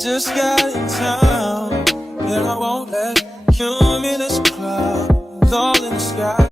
Just got in town, and I won't let cumulus clouds all in the sky.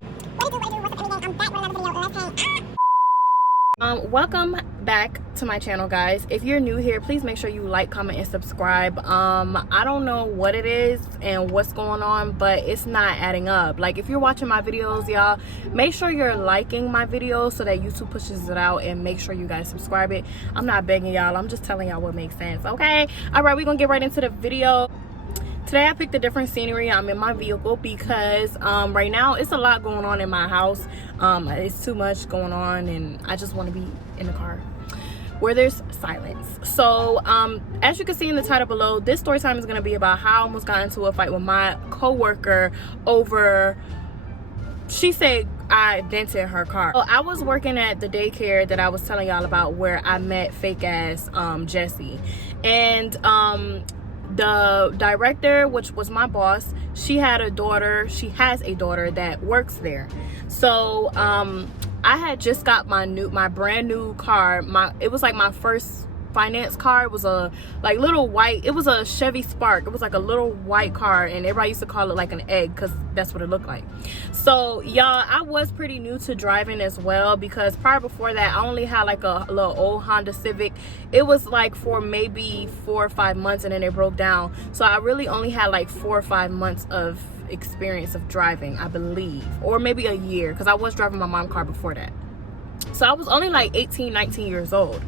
Welcome back to my channel, guys. If you're new here, please make sure you like, comment, and subscribe. I don't know what it is and what's going on, but it's not adding up. Like, if you're watching my videos, y'all, make sure you're liking my videos so that YouTube pushes it out, and make sure you guys subscribe it. I'm not begging y'all, I'm just telling y'all what makes sense, okay? All right, we're gonna get right into the video. Today I picked a different scenery. I'm in my vehicle because right now it's a lot going on in my house. It's too much going on, and I just want to be in the car where there's silence. So as you can see in the title below, this story time is going to be about how I almost got into a fight with my co-worker over, she said I dented her car. So I was working at the daycare that I was telling y'all about, where I met fake ass Jessie, and the director, which was my boss, she has a daughter that works there. So I had just got my brand new car. It was like my first finance car. It was a like little white, it was a Chevy Spark. It was like a little white car, and everybody used to call it like an egg because that's what it looked like. So y'all, I was pretty new to driving as well, because prior before that I only had like a little old Honda Civic. It was like for maybe 4 or 5 months, and then it broke down. So I really only had like 4 or 5 months of experience of driving, I believe, or maybe a year, because I was driving my mom's car before that. So I was only like 18, 19 years old.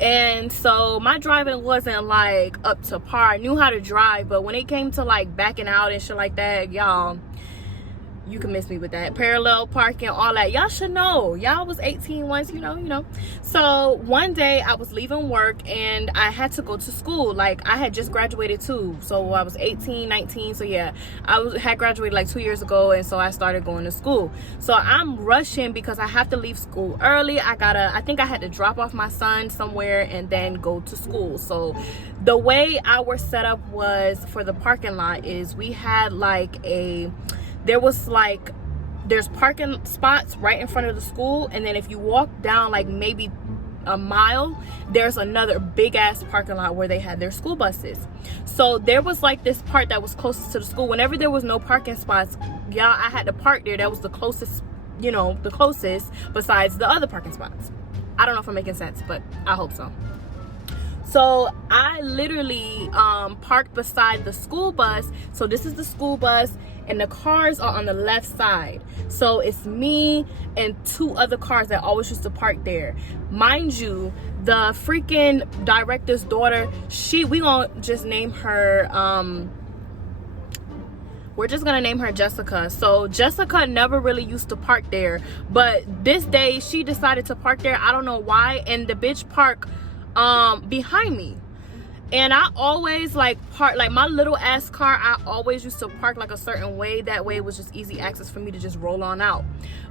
And so my driving wasn't like up to par. I knew how to drive, but when it came to like backing out and shit like that, y'all, you can miss me with that. Parallel parking, all that. Y'all should know. Y'all was 18 once, you know. So one day I was leaving work and I had to go to school. Like, I had just graduated too. So I was 18, 19. So yeah, had graduated like 2 years ago. And so I started going to school. So I'm rushing because I have to leave school early. I think I had to drop off my son somewhere and then go to school. So the way our setup was for the parking lot is we had like there's parking spots right in front of the school, and then if you walk down like maybe a mile, there's another big ass parking lot where they had their school buses. So there was like this part that was closest to the school. Whenever there was no parking spots, y'all, I had to park there. That was the closest, the closest besides the other parking spots. I don't know if I'm making sense, but I hope so. So I literally parked beside the school bus. So this is the school bus, and the cars are on the left side. So it's me and 2 other cars that always used to park there. Mind you, the freaking director's daughter, we gonna just name her, we're just gonna name her Jessica. So Jessica never really used to park there, but this day she decided to park there. I don't know why, and the bitch parked behind me. And I always like park, like my little ass car, I always used to park like a certain way. That way it was just easy access for me to just roll on out.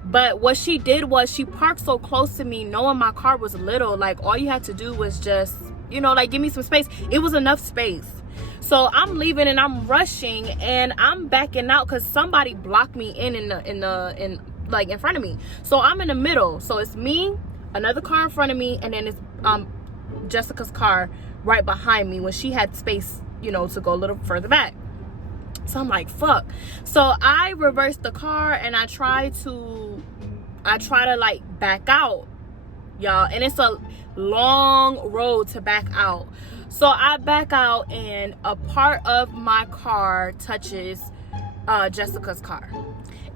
But what she did was she parked so close to me, knowing my car was little. Like, all you had to do was just, like, give me some space. It was enough space. So I'm leaving and I'm rushing and I'm backing out because somebody blocked me in front of me. So I'm in the middle. So it's me, another car in front of me, and then it's Jessica's car right behind me when she had space, to go a little further back. So I'm like, fuck. So I reversed the car and I try to like back out, y'all, and it's a long road to back out. So I back out and a part of my car touches Jessica's car,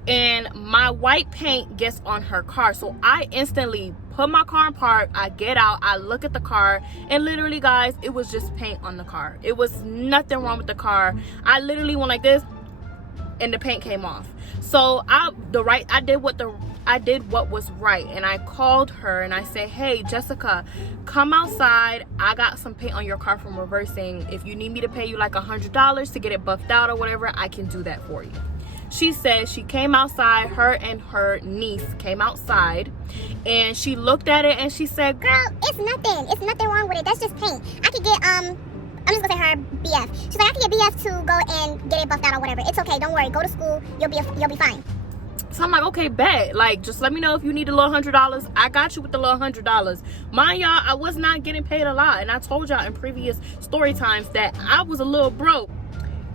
and my white paint gets on her car. So I instantly put my car in park. I get out, I look at the car, and literally, guys, it was just paint on the car. It was nothing wrong with the car. I literally went like this and the paint came off. So I did what was right, and I called her and I said, hey Jessica, come outside, I got some paint on your car from reversing. If you need me to pay you like $100 to get it buffed out or whatever, I can do that for you. She said she came outside, her and her niece came outside, and she looked at it and she said, girl, it's nothing wrong with it, that's just paint. I could get I'm just gonna say her BF. She's like, I could get BF to go and get it buffed out or whatever. It's okay, don't worry, go to school, you'll be fine. So I'm like, okay, bet. Like, just let me know if you need a little $100. I got you with the little $100. Mind y'all, I was not getting paid a lot. And I told y'all in previous story times that I was a little broke.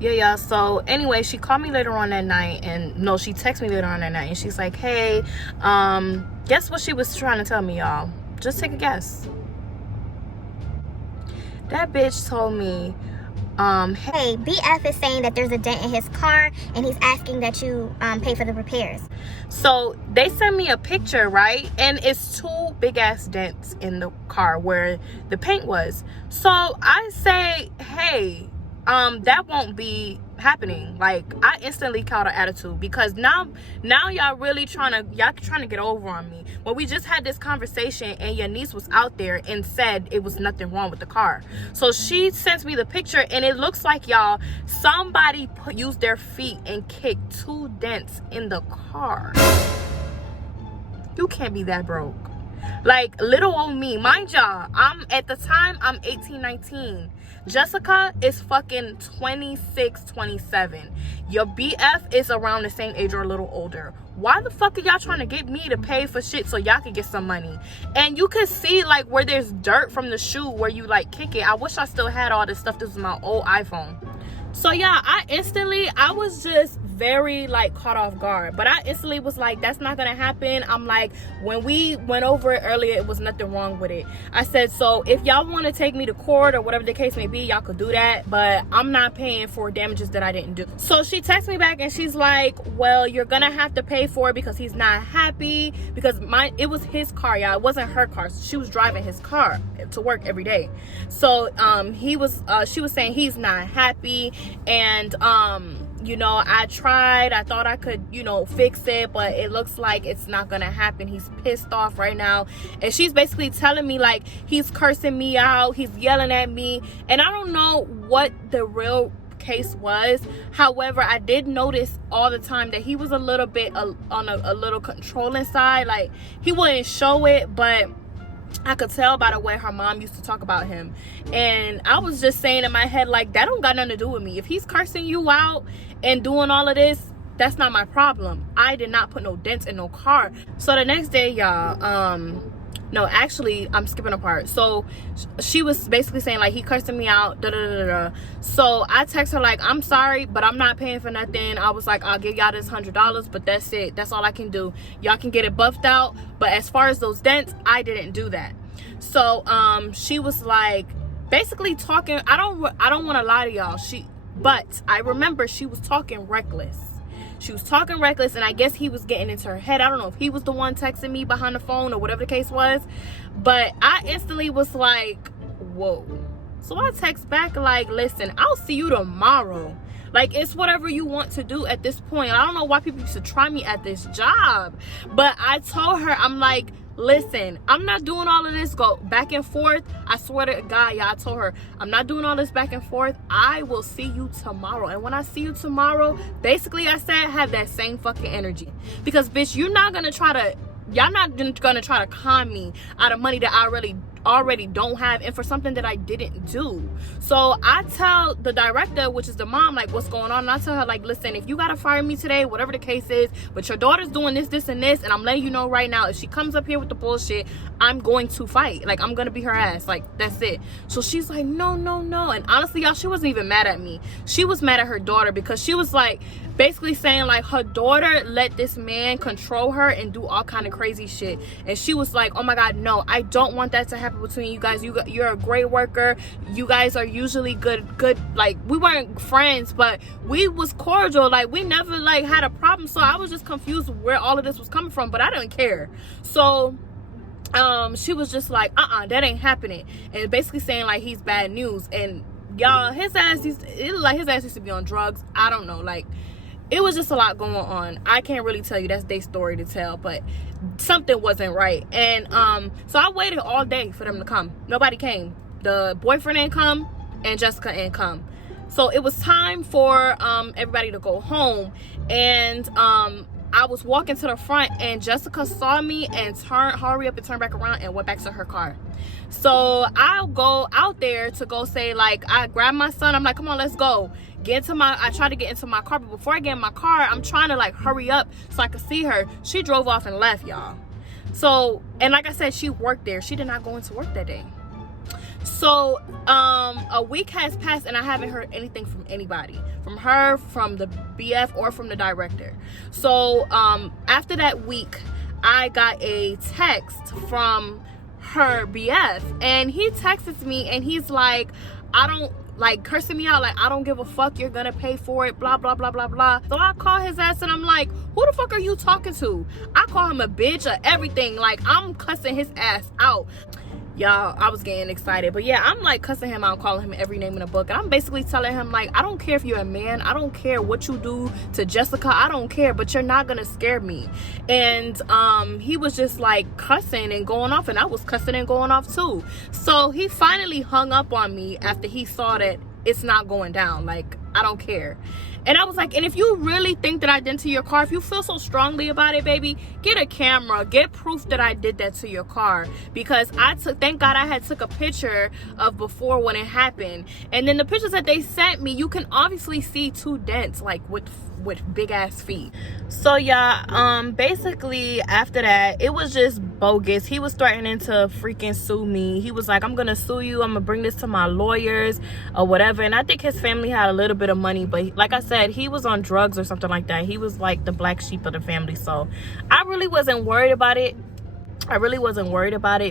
Yeah, y'all. So anyway, she called me later on that night, and no, she texted me later on that night, and she's like, hey, guess what she was trying to tell me, y'all? Just take a guess. That bitch told me, Hey, BF is saying that there's a dent in his car and he's asking that you pay for the repairs. So they sent me a picture, right? And it's 2 big ass dents in the car where the paint was. So I say, hey, that won't be happening. Like, I instantly caught an attitude, because now y'all really trying to get over on me, when we just had this conversation and your niece was out there and said it was nothing wrong with the car. So she sends me the picture, and it looks like, y'all, somebody used their feet and kicked 2 dents in the car. You can't be that broke. Like, little old me, mind y'all, at the time I'm 18, 19. Jessica is fucking 26, 27. Your BF is around the same age or a little older. Why the fuck are y'all trying to get me to pay for shit so y'all can get some money? And you can see, like, where there's dirt from the shoe where you, like, kick it. I wish I still had all this stuff. This was my old iPhone. So yeah, I was just very, like, caught off guard. But I instantly was like, that's not gonna happen. I'm like, when we went over it earlier, it was nothing wrong with it. I said, so if y'all want to take me to court or whatever the case may be, y'all could do that, but I'm not paying for damages that I didn't do. So she texts me back and she's like, well, you're gonna have to pay for it because he's not happy, because it was his car, y'all. It wasn't her car. She was driving his car to work every day. So she was saying he's not happy, and you know, I thought I could, you know, fix it, but it looks like it's not gonna happen. He's pissed off right now. And she's basically telling me, like, he's cursing me out, he's yelling at me, and I don't know what the real case was. However, I did notice all the time that he was a little bit on a little controlling side. Like, he wouldn't show it, but I could tell by the way her mom used to talk about him. And I was just saying in my head, like, that don't got nothing to do with me. If he's cursing you out and doing all of this, that's not my problem. I did not put no dents in no car. So the next day, y'all, no, actually, I'm skipping a part. So she was basically saying, like, he cursing me out, da da da da. So I text her, like, I'm sorry, but I'm not paying for nothing. I was like, I'll give y'all this $100, but that's it. That's all I can do. Y'all can get it buffed out, but as far as those dents, I didn't do that. So she was like, basically talking. I don't want to lie to y'all. But I remember she was talking reckless. She was talking reckless, and I guess he was getting into her head. I don't know if he was the one texting me behind the phone or whatever the case was, but I instantly was like, whoa. So I text back, like, listen, I'll see you tomorrow. Like, it's whatever you want to do at this point. I don't know why people used to try me at this job, but I told her, I'm like, listen, I'm not doing all of this go back and forth. I swear to God, yeah, I told her, I'm not doing all this back and forth. I will see you tomorrow. And when I see you tomorrow, basically I said, have that same fucking energy. Because, bitch, y'all not gonna try to con me out of money that I already don't have, and for something that I didn't do. So I tell the director, which is the mom, like, what's going on, and I tell her, like, listen, if you gotta fire me today, whatever the case is, but your daughter's doing this and this, and I'm letting you know right now, if she comes up here with the bullshit, I'm going to fight. Like, I'm gonna be her ass. Like, that's it. So she's like, no. And honestly, y'all, she wasn't even mad at me. She was mad at her daughter, because she was like basically saying, like, her daughter let this man control her and do all kind of crazy shit. And she was like, oh my God, no, I don't want that to happen between you guys. You're a great worker. You guys are usually good. Like, we weren't friends, but we was cordial. Like, we never, like, had a problem. So I was just confused where all of this was coming from, but I didn't care. So she was just like, that ain't happening, and basically saying, like, he's bad news. And y'all, his ass used to be on drugs. I don't know, like, it was just a lot going on. I can't really tell you, that's their story to tell, but something wasn't right. And so I waited all day for them to come. Nobody came. The boyfriend didn't come, and Jessica didn't come. So it was time for everybody to go home. And I was walking to the front and Jessica saw me and hurry up and turn back around and went back to her car. So I'll go out there to go say, like, I grab my son, I'm like, come on, let's go. I try to get into my car, but before I get in my car, I'm trying to like hurry up so I could see her. She drove off and left, y'all. So, and like I said, she worked there. She did not go into work that day. So a week has passed and I haven't heard anything from anybody, from her, from the BF, or from the director. So after that week, I got a text from her BF, and he texted me and he's like, I don't, like, cursing me out, like, I don't give a fuck, you're gonna pay for it, blah blah blah blah blah. So I call his ass and I'm like, who the fuck are you talking to? I call him a bitch or everything, like, I'm cussing his ass out. Y'all, I was getting excited, but yeah, I'm like cussing him out, calling him every name in the book, and I'm basically telling him, like, I don't care if you're a man, I don't care what you do to Jessica, I don't care, but you're not gonna scare me. And he was just like cussing and going off, and I was cussing and going off too. So he finally hung up on me after he saw that it's not going down, like, I don't care. And I was like, and if you really think that I did to your car, if you feel so strongly about it, baby, get a camera, get proof that I did that to your car. Because thank God I had took a picture of before when it happened. And then the pictures that they sent me, you can obviously see 2 dents, like with big ass feet. So yeah, basically after that, it was just bogus. He was threatening to freaking sue me. He was like, I'm gonna sue you, I'm gonna bring this to my lawyers or whatever. And I think his family had a little bit of money, but like I said, he was on drugs or something like that. He was like the black sheep of the family. So I really wasn't worried about it.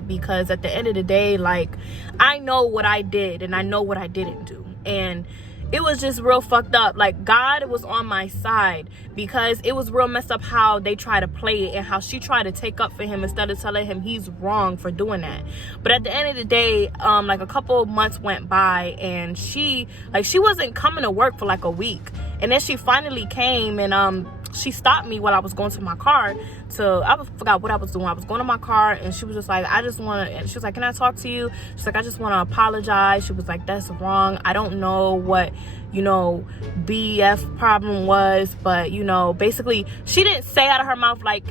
Because at the end of the day, like, I know what I did and I know what I didn't do. And it was just real fucked up. Like, God was on my side, because it was real messed up how they try to play it and how she tried to take up for him instead of telling him he's wrong for doing that. But at the end of the day, like, a couple of months went by and she wasn't coming to work for like a week. And then she finally came and she stopped me while I was going to my car. I forgot what I was doing. I was going to my car and she was just like, and she was like, can I talk to you? She's like, I just want to apologize. She was like, that's wrong. I don't know what, BF problem was, but, basically she didn't say out of her mouth like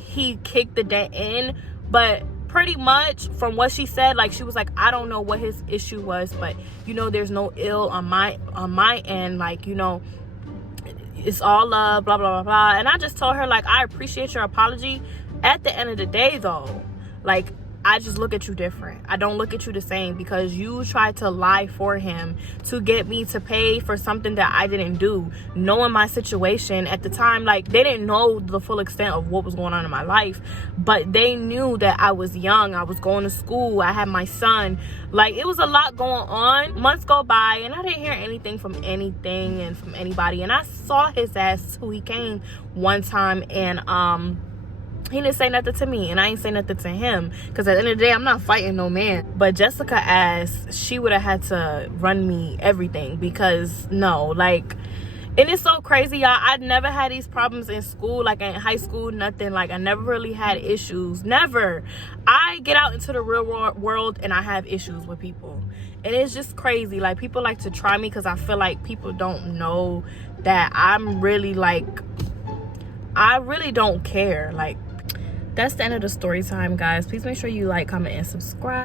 he kicked the dent in, but pretty much from what she said, like, she was like, I don't know what his issue was, but there's no ill on my end, like, it's all love, blah blah blah blah. And I just told her, like, I appreciate your apology. At the end of the day though, like, I just look at you different. I don't look at you the same, because you tried to lie for him to get me to pay for something that I didn't do, knowing my situation at the time. Like, they didn't know the full extent of what was going on in my life, but they knew that I was young, I was going to school, I had my son, like, it was a lot going on. Months go by and I didn't hear anything from anything and from anybody. And I saw his ass too. He came one time and he didn't say nothing to me, and I ain't say nothing to him, because at the end of the day, I'm not fighting no man. But Jessica ass, she would have had to run me everything, because no, like, and it's so crazy, y'all. I never had these problems in school, like in high school, nothing. Like, I never really had issues, never. I get out into the real world and I have issues with people, and it's just crazy. Like, people like to try me because I feel like people don't know that I'm really, like, I really don't care. Like, that's the end of the story time, guys. Please make sure you like, comment, and subscribe.